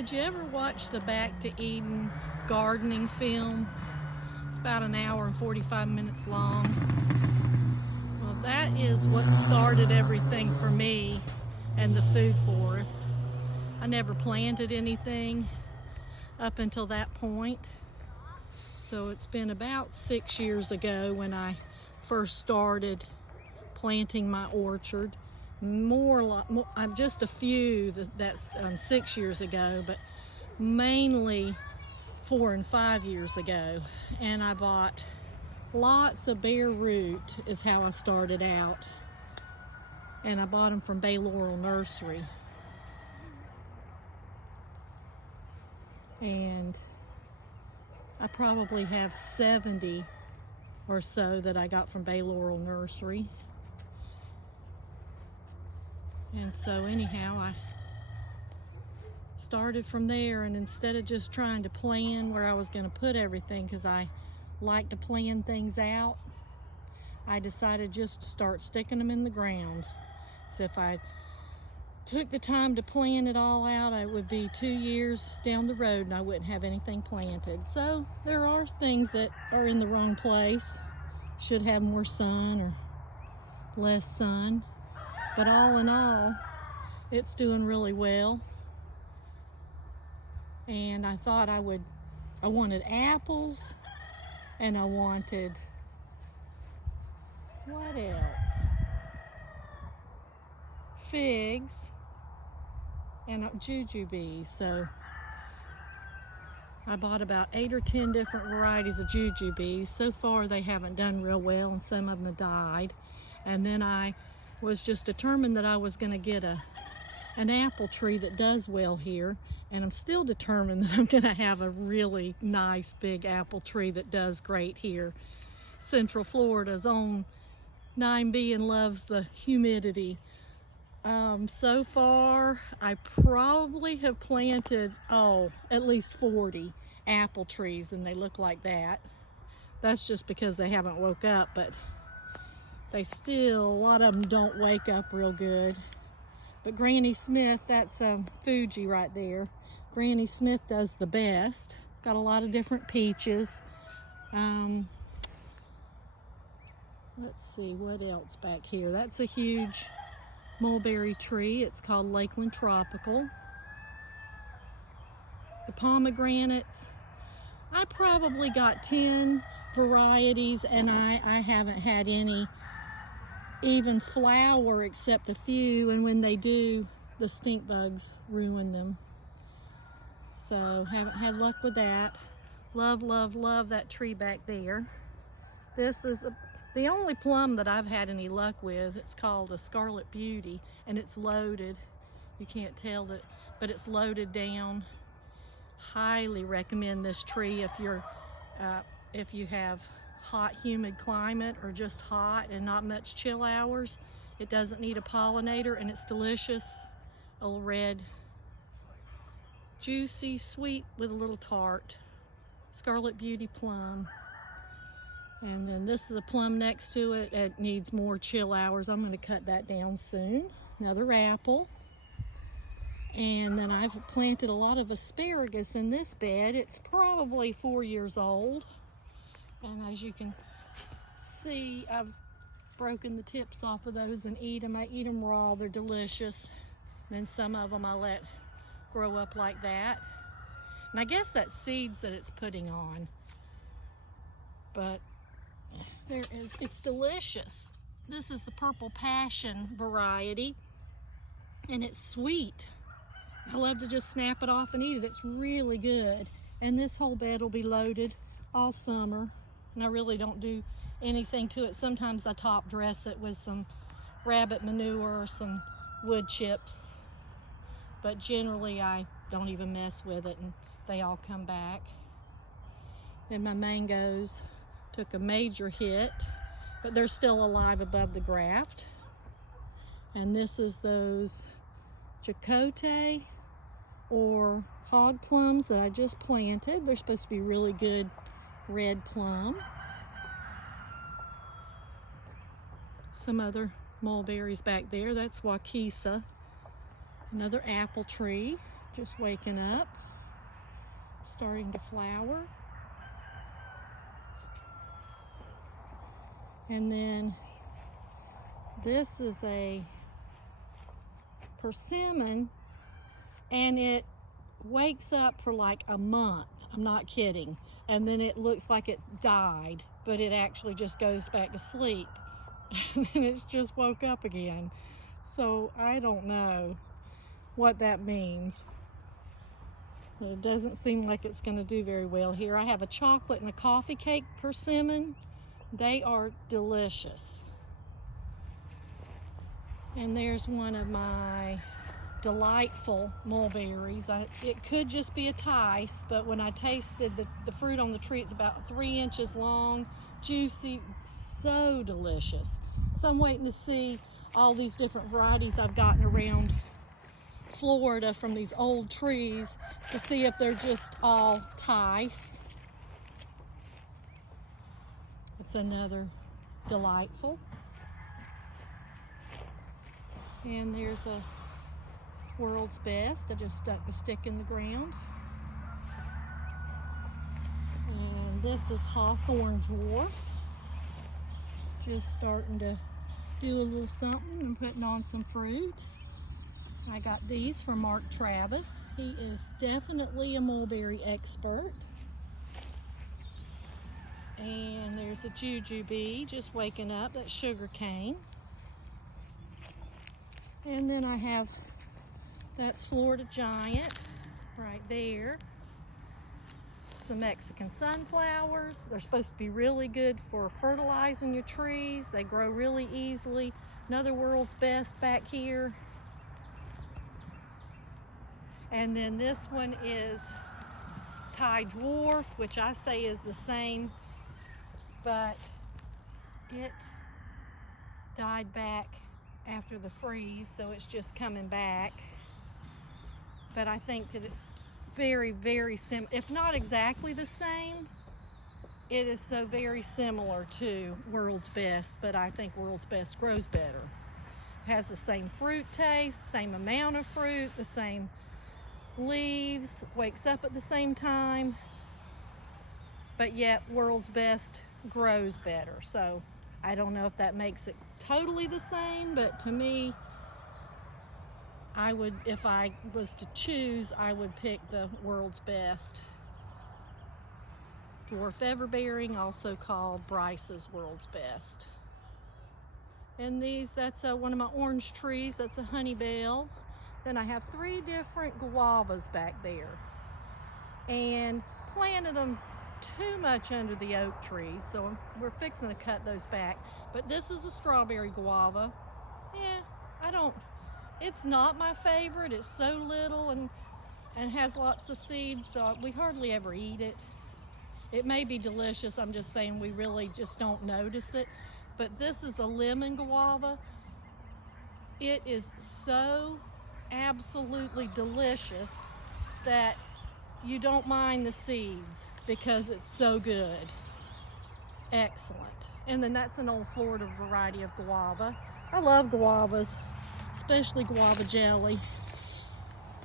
Did you ever watch the Back to Eden gardening film? It's about an hour and 45 minutes long. Well, that is what started everything for me and the food forest. I never planted anything up until that point. So it's been about 6 years ago when I first started planting my orchard. I'm just a few that's 6 years ago, but mainly 4 and 5 years ago. And I bought lots of bare root is how I started out. And I bought them from Bay Laurel Nursery. And I probably have 70 or so that I got from Bay Laurel Nursery. And so anyhow, I started from there, and instead of just trying to plan where I was going to put everything, because I like to plan things out, I decided just to start sticking them in the ground. So if I took the time to plan it all out, it would be 2 years down the road and I wouldn't have anything planted. So there are things that are in the wrong place, should have more sun or less sun. But all in all, it's doing really well. And I thought I wanted apples, and I wanted, what else? Figs and jujubes. So I bought about 8 or 10 different varieties of jujubes. So far they haven't done real well, and some of them have died. And then I was just determined that I was going to get an apple tree that does well here, and I'm still determined that I'm going to have a really nice big apple tree that does great here. Central Florida's own 9B and loves the humidity. So far I probably have planted at least 40 apple trees, and they look like that. That's just because they haven't woke up, but they still, a lot of them don't wake up real good. But Granny Smith, that's Fuji right there. Granny Smith does the best. Got a lot of different peaches. Let's see, what else back here? That's a huge mulberry tree. It's called Lakeland Tropical. The pomegranates, I probably got 10 varieties, and I haven't had any even flower except a few, and when they do, the stink bugs ruin them. So haven't had luck with that. Love, love, love that tree back there. This is the only plum that I've had any luck with. It's called a Scarlet Beauty, and it's loaded. You can't tell that, but it's loaded down. Highly recommend this tree if you have hot, humid climate, or just hot and not much chill hours. It doesn't need a pollinator, and it's delicious. A little red, juicy, sweet with a little tart. Scarlet Beauty plum. And then this is a plum next to it. It needs more chill hours. I'm going to cut that down soon. Another apple. And then I've planted a lot of asparagus in this bed. It's probably 4 years old. And as you can see, I've broken the tips off of those and eat them. I eat them raw, they're delicious. And then some of them I let grow up like that. And I guess that's seeds that it's putting on. But it's delicious. This is the Purple Passion variety, and it's sweet. I love to just snap it off and eat it. It's really good. And this whole bed will be loaded all summer. And I really don't do anything to it. Sometimes I top dress it with some rabbit manure or some wood chips, but generally I don't even mess with it, and they all come back. Then my mangoes took a major hit, but they're still alive above the graft. And this is those Chicote or hog plums that I just planted. They're supposed to be really good red plum. Some other mulberries back there. That's Waukesa. Another apple tree. just waking up, starting to flower. And then this is a persimmon, and it wakes up for like a month. I'm not kidding. And then it looks like it died, but it actually just goes back to sleep. And then it's just woke up again. So I don't know what that means. It doesn't seem like it's going to do very well here. I have a chocolate and a coffee cake persimmon. They are delicious. And there's one of my delightful mulberries. It could just be a tice, but when I tasted the fruit on the tree, it's about 3 inches long, juicy, so delicious. So I'm waiting to see all these different varieties I've gotten around Florida from these old trees to see if they're just all tice. It's another delightful. And there's a World's Best. I just stuck the stick in the ground. And this is Hawthorne Dwarf. Just starting to do a little something and putting on some fruit. I got these from Mark Travis. He is definitely a mulberry expert. And there's a jujube just waking up. That's sugar cane. And then I have, that's Florida Giant right there. Some Mexican sunflowers. They're supposed to be really good for fertilizing your trees. They grow really easily. Another World's Best back here. And then this one is Thai Dwarf, which I say is the same, but it died back after the freeze, so it's just coming back. But I think that it's very, very similar, if not exactly the same. It is so very similar to World's Best, but I think World's Best grows better. It has the same fruit taste, same amount of fruit, the same leaves, wakes up at the same time, but yet World's Best grows better. So I don't know if that makes it totally the same, but to me, I would, if I was to choose, I would pick the World's Best. Dwarf Everbearing, also called Bryce's World's Best. And these, that's one of my orange trees. That's a honeybell. Then I have 3 different guavas back there, and planted them too much under the oak trees, so we're fixing to cut those back. But this is a strawberry guava. Yeah, it's not my favorite. It's so little and has lots of seeds, so we hardly ever eat it. It may be delicious, I'm just saying we really just don't notice it. But this is a lemon guava. It is so absolutely delicious that you don't mind the seeds because it's so good. Excellent. And then that's an old Florida variety of guava. I love guavas, especially guava jelly.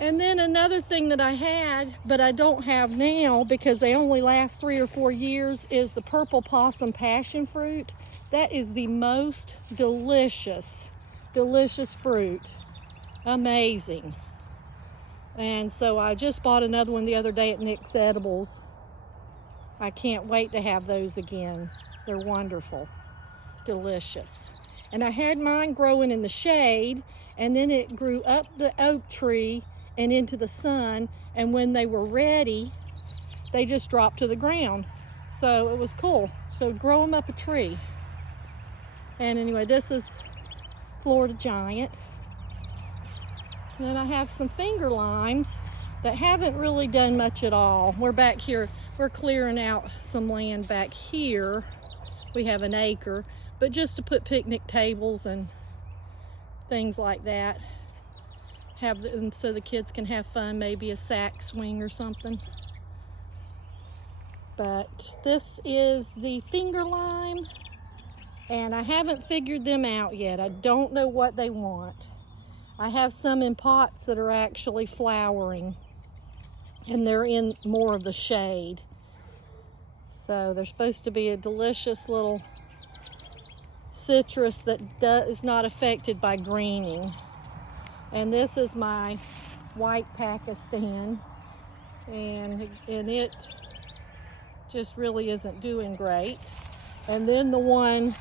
And then another thing that I had, but I don't have now because they only last 3 or 4 years, is the purple possum passion fruit. That is the most delicious fruit. Amazing. And so I just bought another one the other day at Nick's Edibles. I can't wait to have those again. They're wonderful, delicious. And I had mine growing in the shade, and then it grew up the oak tree and into the sun, and when they were ready, they just dropped to the ground. So it was cool. So grow them up a tree. And anyway, this is Florida Giant. Then I have some finger limes that haven't really done much at all. We're back here, we're clearing out some land back here. We have an acre, but just to put picnic tables and things like that. And so the kids can have fun, maybe a sack swing or something. But this is the finger lime, and I haven't figured them out yet. I don't know what they want. I have some in pots that are actually flowering, and they're in more of the shade. So they're supposed to be a delicious little citrus that is not affected by greening. And this is my white Pakistan, and it just really isn't doing great. And then the one,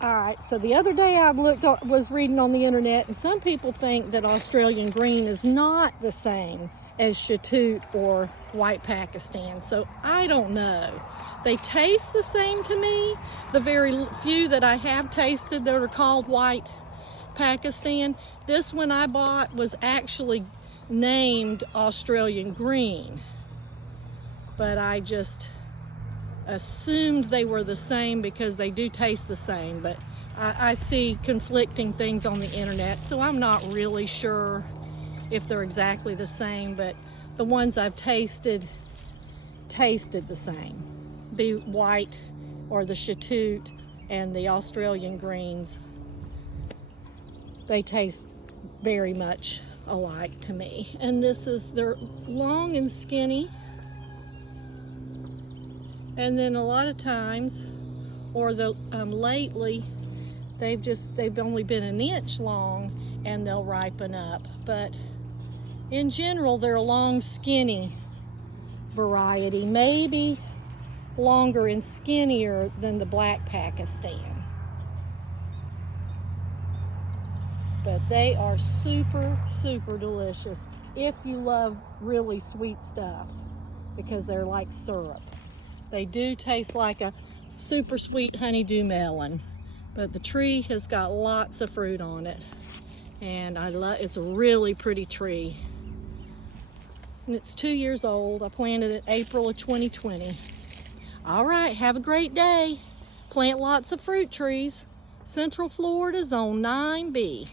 all right, so the other day I was reading on the internet, and some people think that Australian green is not the same as Shatoot or white Pakistan. So I don't know. They taste the same to me. The very few that I have tasted that are called white Pakistan, this one I bought was actually named Australian green, but I just assumed they were the same because they do taste the same. But I see conflicting things on the internet, so I'm not really sure if they're exactly the same, but the ones I've tasted the same. The white or the Shatoot and the Australian greens, they taste very much alike to me. And they're long and skinny. And then a lot of times, or lately, they've only been an inch long and they'll ripen up. But in general, they're a long, skinny variety, maybe longer and skinnier than the black Pakistan. But they are super, super delicious if you love really sweet stuff, because they're like syrup. They do taste like a super sweet honeydew melon, but the tree has got lots of fruit on it, and it's a really pretty tree. And it's 2 years old. I planted it April of 2020. All right, have a great day. Plant lots of fruit trees. Central Florida, Zone 9B.